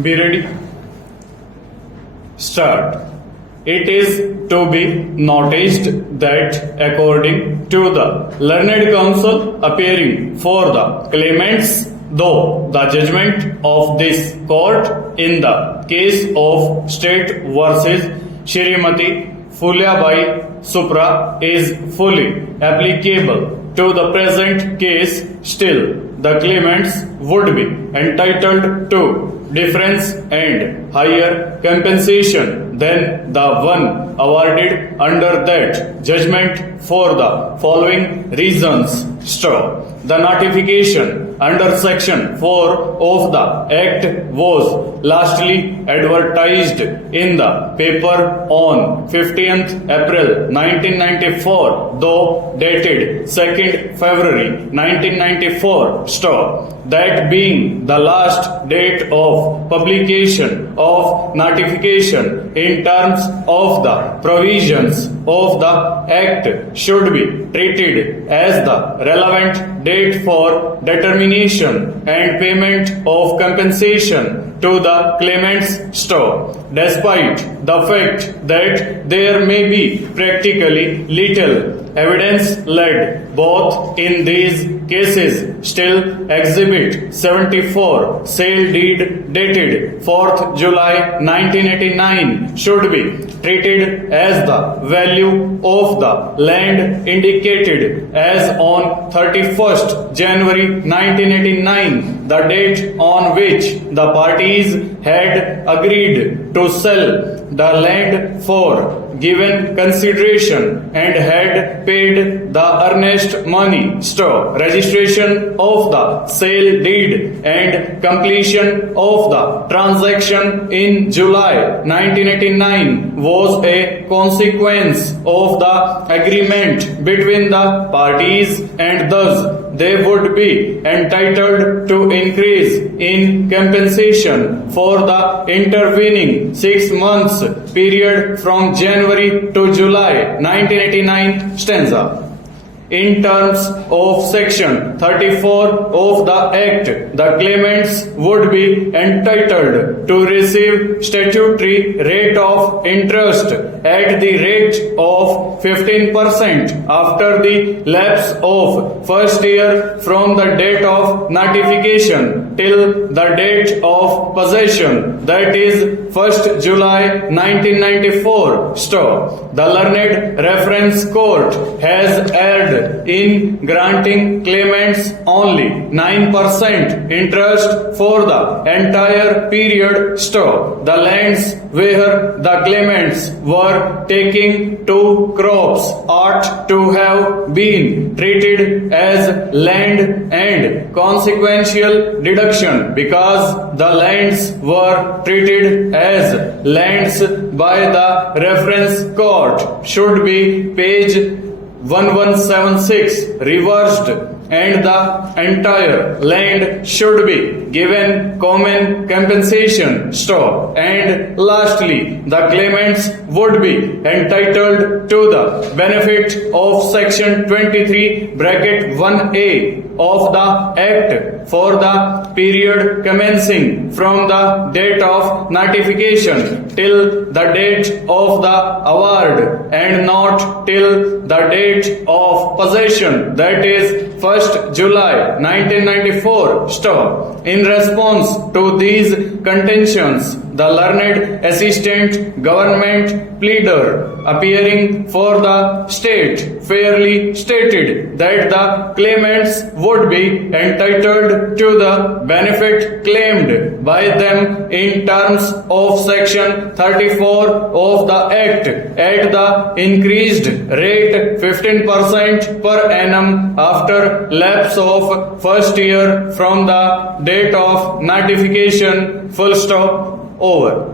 Be ready. Start. It is to be noticed that according to the learned counsel appearing for the claimants, though the judgment of this court in the case of State versus Shrimati Phulyabai Supra is fully applicable to the present case, still the claimants would be entitled to difference and higher compensation than the one awarded under that judgment for the following reasons. The notification under Section 4 of the Act was lastly advertised in the paper on 15th April 1994, though dated 2nd February 1994. That being the last date of publication of notification in terms of the provisions of the Act should be treated as the relevant date for determination and payment of compensation to the claimant's despite the fact that there may be practically little evidence led both in these cases, still Exhibit 74 sale deed dated 4th July 1989 should be treated as the value of the land indicated as on 31st January 1989, the date on which the parties had agreed to sell the land for given consideration and had paid the earnest money. Registration of the sale deed and completion of the transaction in July 1989 was a consequence of the agreement between the parties, and thus they would be entitled to increase in compensation for the intervening 6 months period from January to July 1989 stanza. In terms of Section 34 of the Act, the claimants would be entitled to receive statutory rate of interest at the rate of 15% after the lapse of first year from the date of notification till the date of possession, that is 1st July 1994. The learned reference court has erred in granting claimants only 9% interest for the entire period. The lands where the claimants were taking 2 crops ought to have been treated as land and consequential deduction because the lands were treated as lands by the reference court should be page 1176 reversed, and the entire land should be given common compensation. And lastly, the claimants would be entitled to the benefit of Section 23 bracket 1A of the Act for the period commencing from the date of notification till the date of the award and not till the date of possession, that is 1st July 1994. In response to these contentions, the learned assistant government pleader appearing for the state fairly stated that the claimants would be entitled to the benefit claimed by them in terms of Section 34 of the Act at the increased rate 15% per annum after lapse of first year from the date of notification. Over.